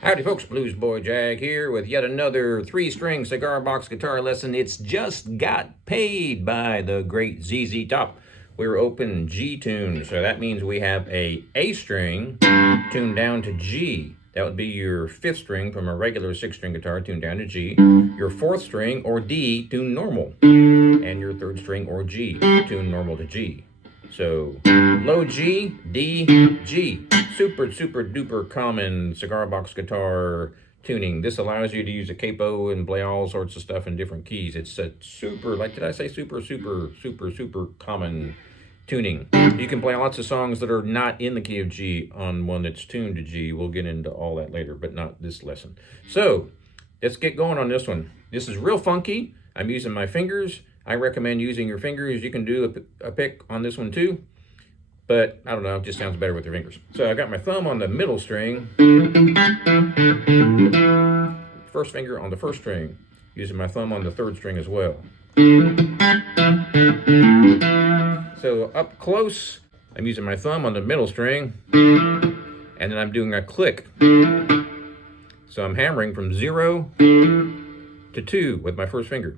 Howdy folks, Bluesboyjag here with yet another 3-string cigar box guitar lesson. It's just got paid by the great ZZTOP. We're open G tuned, so that means we have a string tuned down to G. That would be your 5th string from a regular 6-string guitar tuned down to G, your 4th string or D tuned normal, and your 3rd string or G tuned normal to G. So low G, D, G. Super duper common cigar box guitar tuning. This allows you to use a capo and play all sorts of stuff in different keys. It's a super, like did I say super common tuning. You can play lots of songs that are not in the key of G on one that's tuned to G. We'll get into all that later, but not this lesson. So let's get going on this one. This is real funky. I'm using my fingers. I recommend using your fingers. You can do a pick on this one too, but I don't know, it just sounds better with your fingers. So I got my thumb on the middle string, first finger on the 1st string, using my thumb on the 3rd string as well. So up close, I'm using my thumb on the middle string, and then I'm doing a click. So I'm hammering from 0 to 2 with my 1st finger.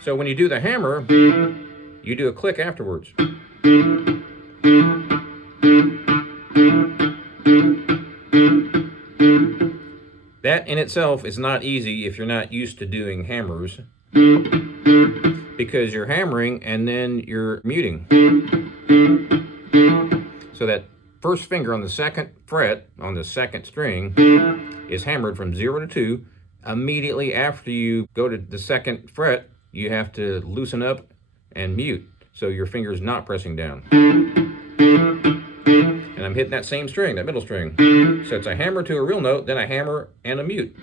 So when you do the hammer, you do a click afterwards. That in itself is not easy if you're not used to doing hammers, because you're hammering and then you're muting. So that 1st finger on the 2nd fret on the 2nd string is hammered from 0 to 2. Immediately after you go to the 2nd fret, you have to loosen up and mute, so your finger's not pressing down. And I'm hitting that same string, that middle string. So it's a hammer to a real note, then a hammer and a mute.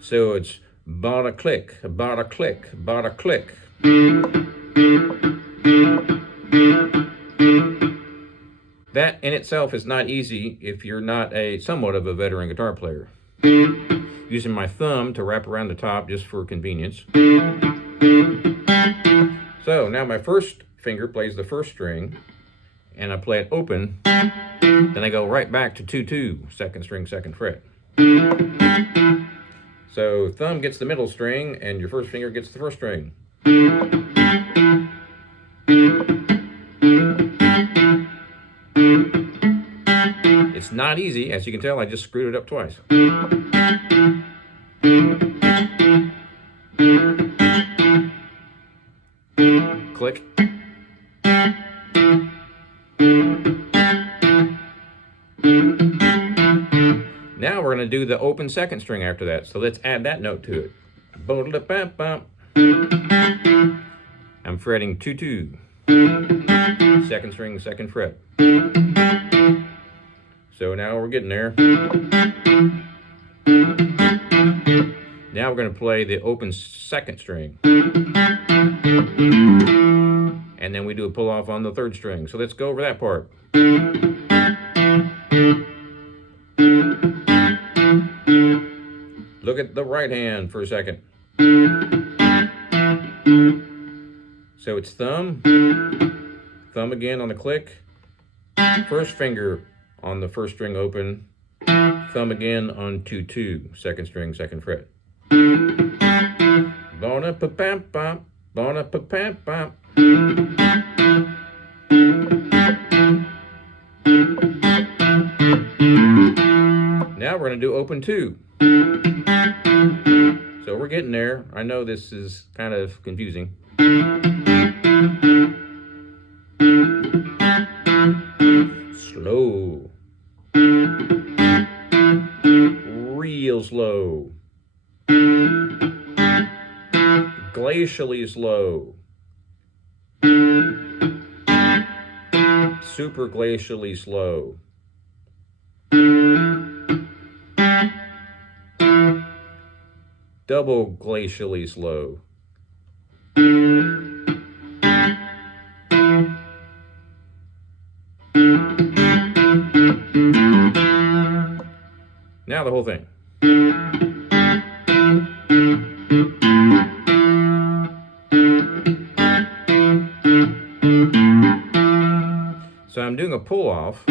So it's bada click, bada click, bada click. That in itself is not easy if you're not somewhat of a veteran guitar player. Using my thumb to wrap around the top just for convenience. So now my 1st finger plays the 1st string, and I play it open. Then I go right back to 2-2, 2nd string, 2nd fret. So thumb gets the middle string, and your 1st finger gets the 1st string. It's not easy, as you can tell. I just screwed it up twice. Click. Now we're going to do the open 2nd string after that. So let's add that note to it. I'm fretting 2-2. 2nd string, 2nd fret. So now we're getting there. Now we're going to play the open 2nd string. And then we do a pull off on the 3rd string. So let's go over that part. Look at the right hand for a second. So it's thumb again on the click, 1st finger on the 1st string open, thumb again on 2-2, 2nd string, 2nd fret. Bona Ba-da-pa-pam-pam. Ba-da-pa-pam-pam. Now we're going to do open 2. So we're getting there. I know this is kind of confusing. Slow. Real slow. Glacially slow. Super glacially slow. Double glacially slow. Now the whole thing. So I'm doing a pull off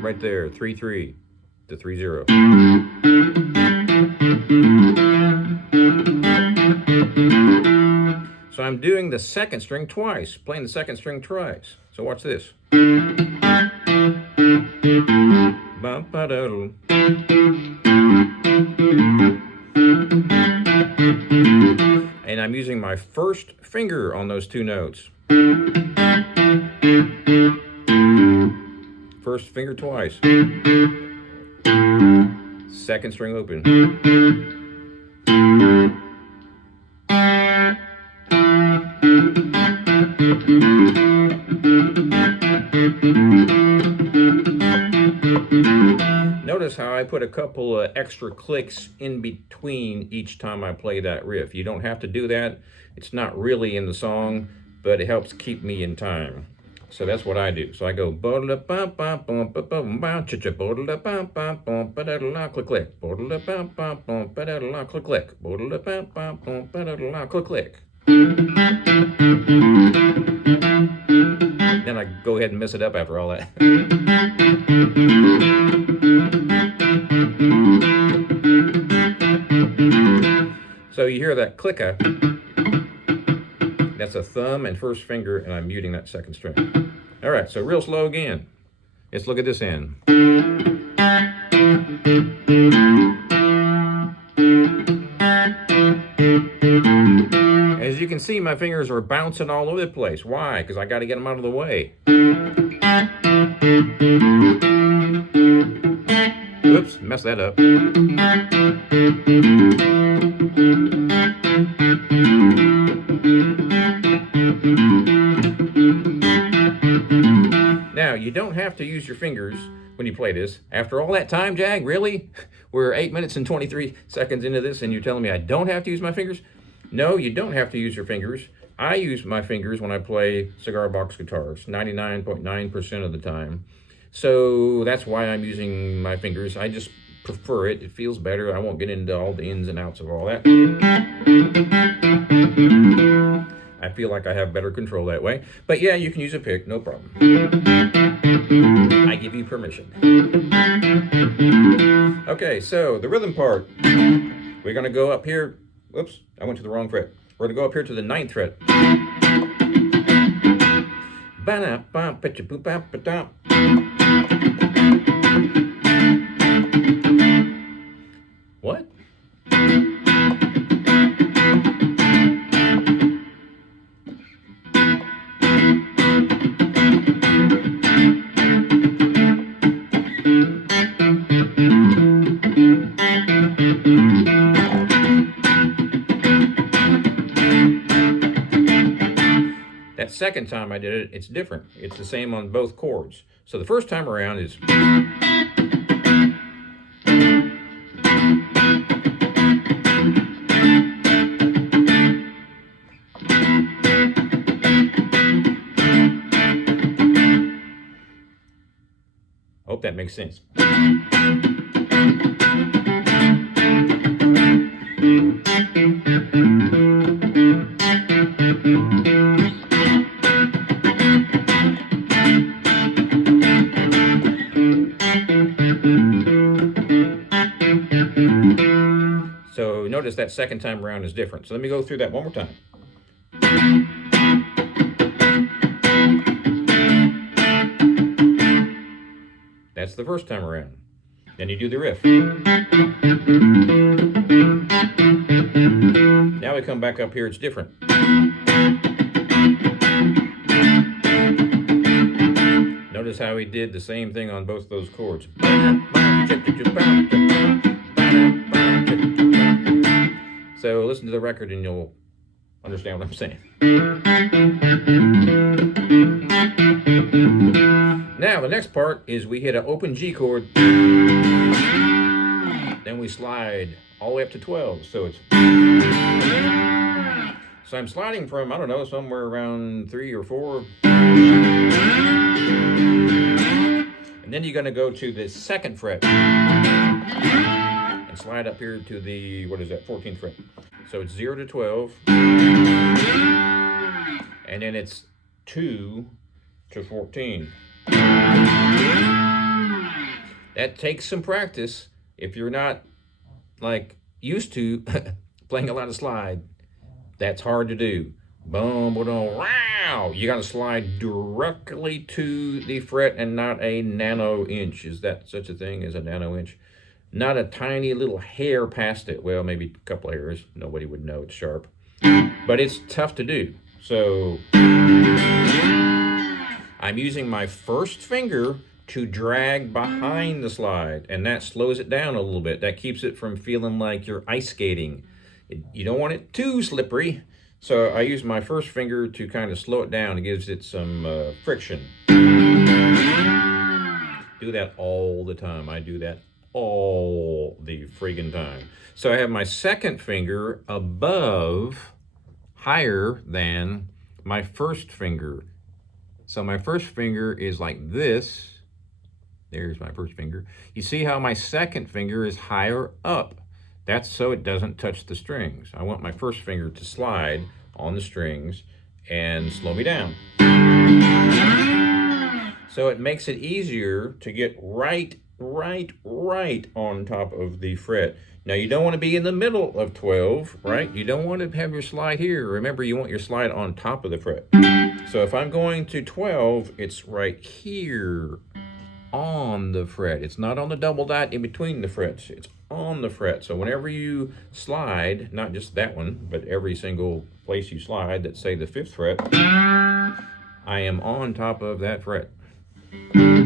right there, 3-3 to 3-0. So I'm doing the second string twice, playing the second string twice. So watch this. And I'm using my first finger on those 2 notes. First finger twice. Second string open. Notice how I put a couple of extra clicks in between each time I play that riff. You don't have to do that. It's not really in the song, but it helps keep me in time. So that's what I do. So I go click click click click. Then I go ahead and mess it up after all that. So you hear that clicker. That's a thumb and first finger, and I'm muting that second string. All right, so real slow again. Let's look at this end. As you can see, my fingers are bouncing all over the place. Why? Because I got to get them out of the way. Oops, messed that up. Now, you don't have to use your fingers when you play this. After all that time, Jag, really? We're 8 minutes and 23 seconds into this, and you're telling me I don't have to use my fingers? No, you don't have to use your fingers. I use my fingers when I play cigar box guitars, 99.9% of the time. So that's why I'm using my fingers. I just prefer it. It feels better. I won't get into all the ins and outs of all that. I feel like I have better control that way. But yeah, you can use a pick, no problem. I give you permission. Okay, so the rhythm part. We're going to go up here. Whoops, I went to the wrong fret. We're going to go up here to the 9th fret. What? That second time I did it, it's different. It's the same on both chords. So the first time around is... Hope that makes sense. So notice that second time around is different. So let me go through that one more time. That's the first time around. Then you do the riff. Now we come back up here, it's different. Notice how he did the same thing on both those chords. So listen to the record and you'll understand what I'm saying. Now the next part is we hit an open G chord, then we slide all the way up to 12. So I'm sliding from, I don't know, somewhere around 3 or 4. And then you're going to go to the 2nd fret and slide up here to the, what is that, 14th fret. So it's 0 to 12, and then it's 2 to 14. That takes some practice. If you're not like used to playing a lot of slide, that's hard to do. Boom, boom, wow. You got to slide directly to the fret and not a nano inch. Is that such a thing as a nano inch? Not a tiny little hair past it. Well, maybe a couple of hairs. Nobody would know it's sharp. But it's tough to do. So I'm using my first finger to drag behind the slide, and that slows it down a little bit. That keeps it from feeling like you're ice skating. You don't want it too slippery. So I use my first finger to kind of slow it down. It gives it some friction. Do that all the time. I do that all the friggin' time. So I have my second finger above, higher than my first finger. So my first finger is like this. There's my first finger. You see how my second finger is higher up. That's so it doesn't touch the strings. I want my first finger to slide on the strings and slow me down. So it makes it easier to get right on top of the fret. Now you don't want to be in the middle of 12, right? You don't want to have your slide here. Remember, you want your slide on top of the fret. So if I'm going to 12, it's right here on the fret. It's not on the double dot in between the frets. It's on the fret. So whenever you slide, not just that one, but every single place you slide that say the 5th fret, I am on top of that fret.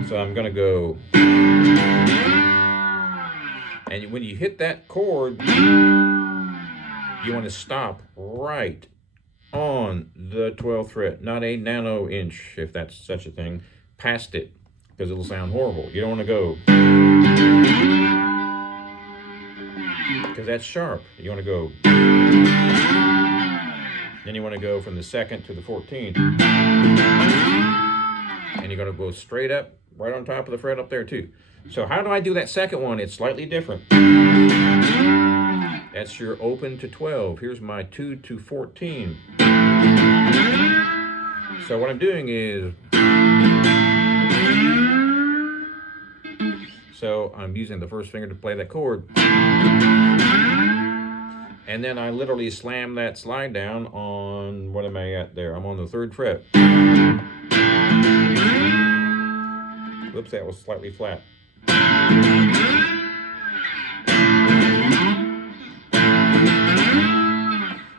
So I'm gonna go, and when you hit that chord, you want to stop right on the 12th fret, not a nano inch, if that's such a thing, past it, because it'll sound horrible. You don't want to go, because that's sharp. You want to go, then you want to go from the 2nd to the 14th, and you're going to go straight up, right on top of the fret up there too. So how do I do that second one? It's slightly different. That's your open to 12. Here's my 2 to 14. So what I'm doing is, so I'm using the first finger to play that chord. And then I literally slam that slide down on, what am I at there? I'm on the 3rd fret. Whoops, that was slightly flat.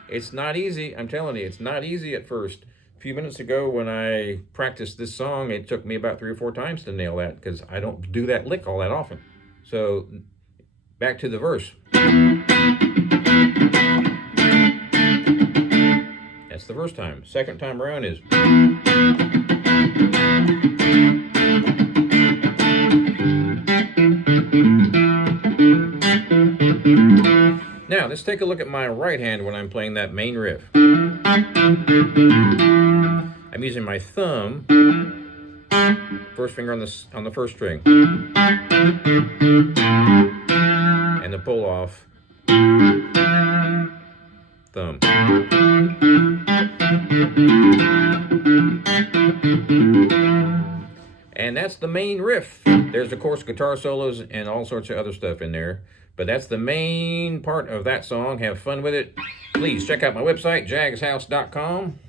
It's not easy, I'm telling you, it's not easy at first. A few minutes ago when I practiced this song, it took me about 3 or 4 times to nail that because I don't do that lick all that often. So back to the verse. That's the first time. Second time around is. Now, let's take a look at my right hand when I'm playing that main riff. I'm using my thumb, first finger on the first string, and the pull off thumb. And that's the main riff. There's, of course, guitar solos and all sorts of other stuff in there. But that's the main part of that song. Have fun with it. Please check out my website, jagshouse.com.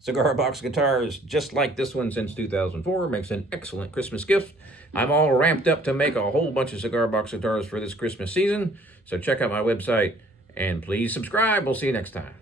Cigar box guitars just like this one since 2004. Makes an excellent Christmas gift. I'm all ramped up to make a whole bunch of cigar box guitars for this Christmas season. So check out my website and please subscribe. We'll see you next time.